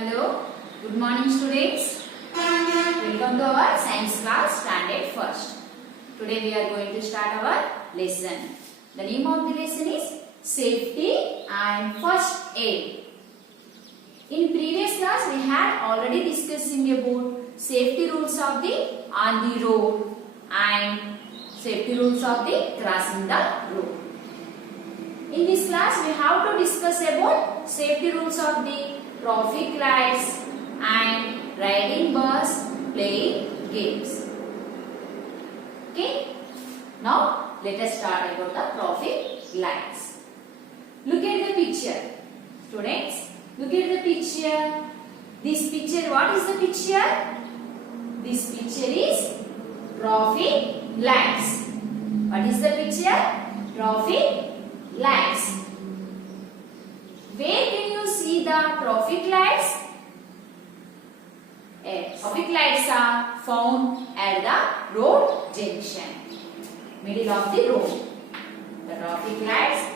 Hello, good morning students. Welcome to our science class standard first. Today we are going to start our lesson. The name of the lesson is safety and first aid. In previous class we had already discussing about safety rules of the on the road and safety rules of the crossing the road. In this class we have to discuss about safety rules of the traffic lights and riding bus, playing games. Okay. Now let us start about the traffic lights. Look at the picture. Students, look at the picture. This picture, what is the picture? This picture is traffic lights. What is the picture? Traffic lights. Where can you see the traffic lights? Traffic lights are found at the road junction, middle of the road. The traffic lights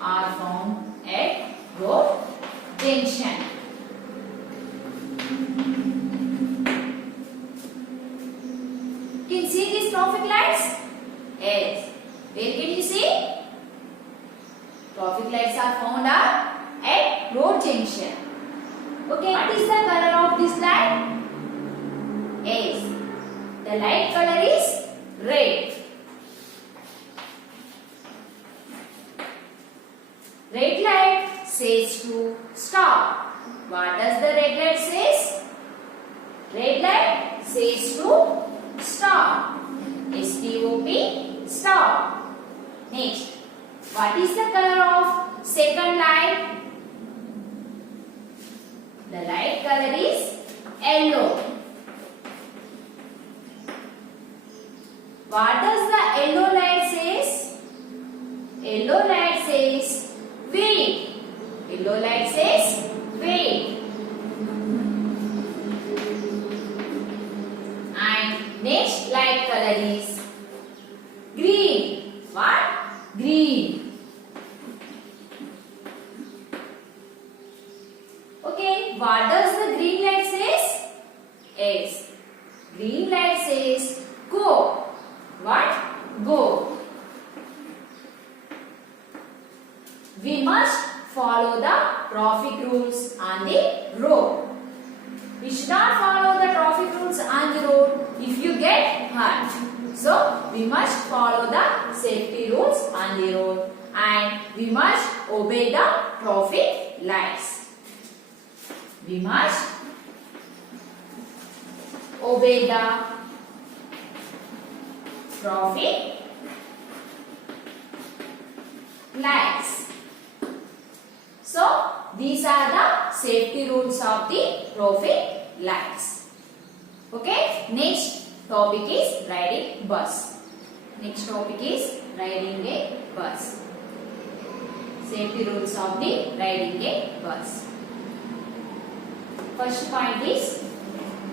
are found at road junction. Can you see these traffic lights? Yes. Where can you see? Traffic lights are found at road junction. Okay, what is the color of this light? Yes, the light color is red. Red light says to stop. What does the red light says? Red light says to stop. S-T-O-P, stop. Next. What is the color of second light? The light color is yellow. What does the yellow light says? Yellow light says wait. Yellow light says wait. And next light color is green. What? Green. Okay, what does the green light says? Yes. Green light says go. What? Go. We must follow the traffic rules on the road. We should not follow the traffic rules on the road if you get hurt. So, we must follow the safety rules on the road and we must obey the traffic lights. We must obey the traffic lights. So, these are the safety rules of the traffic lights. Okay, next topic is riding bus. Next topic is riding a bus. Safety rules of the riding a bus. First point is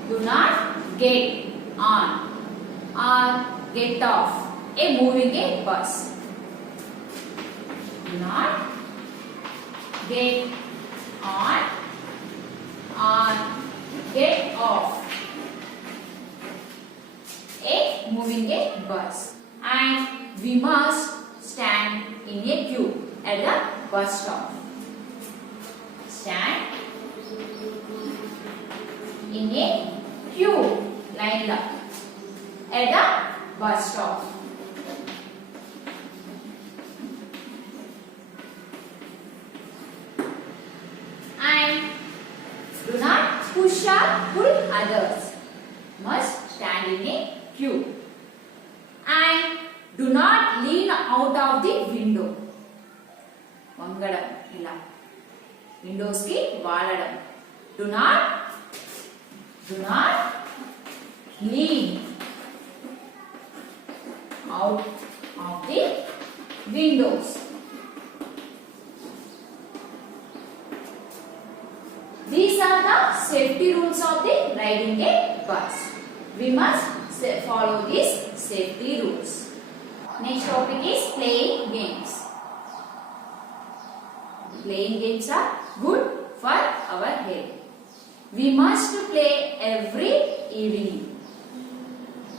do not get on or get off a moving a bus. Do not get on or get off a moving a bus. And we must stand in a queue at the bus stop. Stand in a queue lined up at the bus stop. And do not push or pull others. Must stand in a queue. And do not lean out of the window. Vangadam ila. Windows ki vaadadam. Do not lean out of the windows. These are the safety rules of the riding a bus. We must follow these safety rules. Next topic is playing games. Playing games are good for our health. We must play every evening.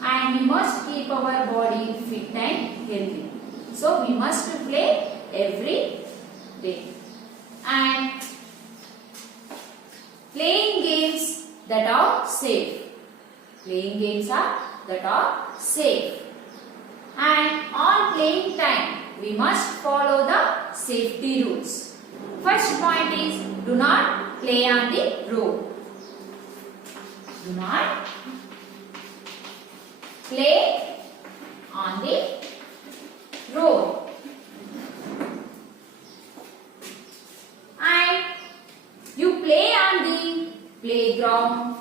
And we must keep our body fit and healthy. So we must play every day. And playing games that are safe. Playing games that are safe. And on playing time, we must follow the safety rules. First point is, do not play on the road. Do not play on the road. And you play on the playground.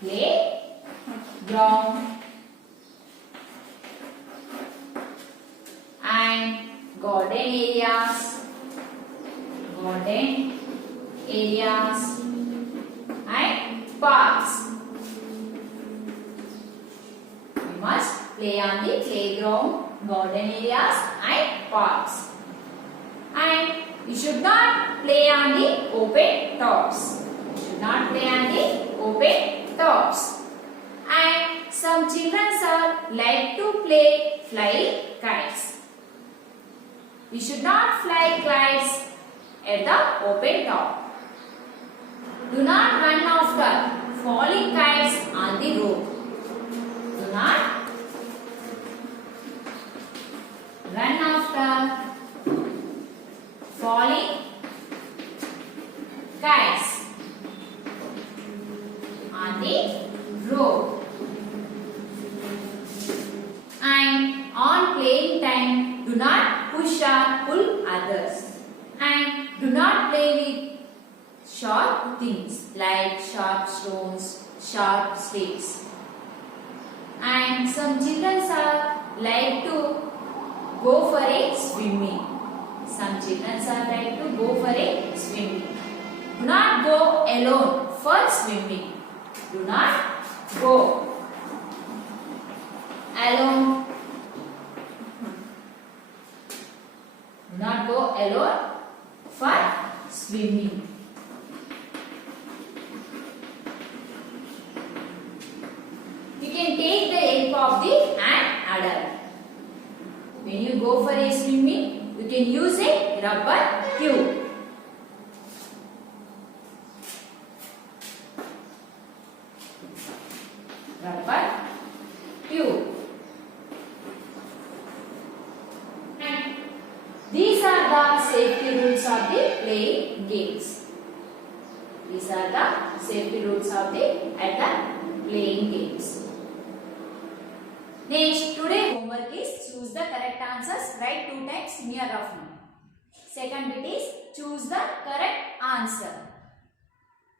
Playground. And garden areas. Garden areas. And parks. We must play on the playground, garden areas and parks. And you should not play on the open tops. You should not play on the open tops. And some children like to play flying kites. We should not fly kites at the open top. Do not run after falling kites on the road. Do not run after falling kites on the road. And on playing time, do not push or pull others. And do not play with sharp things like sharp stones, sharp sticks. And some children like to go for a swimming. Some children like to go for a swimming. Do not go alone for swimming. Do not go alone. Do not go alone for swimming. You can take the help of an adult. When you go for a swimming, you can use a rubber tube. Rubber tube. And these are the safety rules of the playing games. These are the safety rules of the playing games. Next, today homework is choose the correct answers. Write 2 times in your rough note. Second bit is choose the correct answer.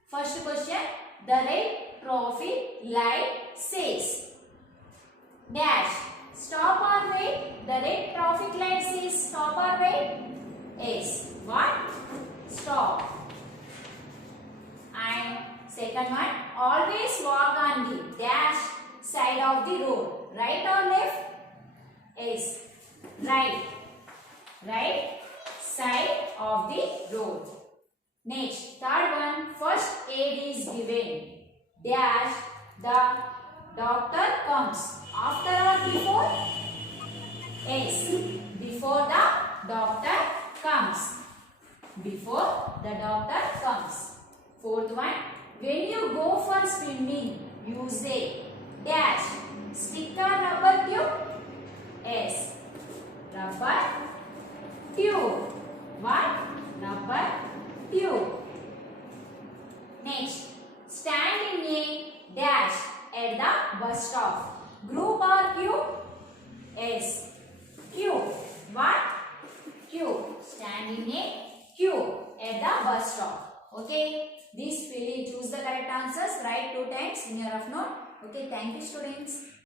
First question, the red traffic light says dash. Stop or wait. The red traffic light says stop or wait. Is what? Stop. And second one, always walk on the dash side of the road. Right or left? Is right. Right side of the road. Next, third one, first aid is given. Dash, the doctor comes. After or before? Is before the doctor comes. Before the doctor comes. Fourth one, when you go for swimming, use a dash. Stick or rubber tube? Yes. Rubber tube. What? Rubber tube. Next, stand in a dash at the bus stop. Group or queue? Yes. Queue. What? Queue. Stand in a queue at the bus stop. Okay. This fill choose the correct answers. Write 2 times in your rough note. Okay. Thank you, students.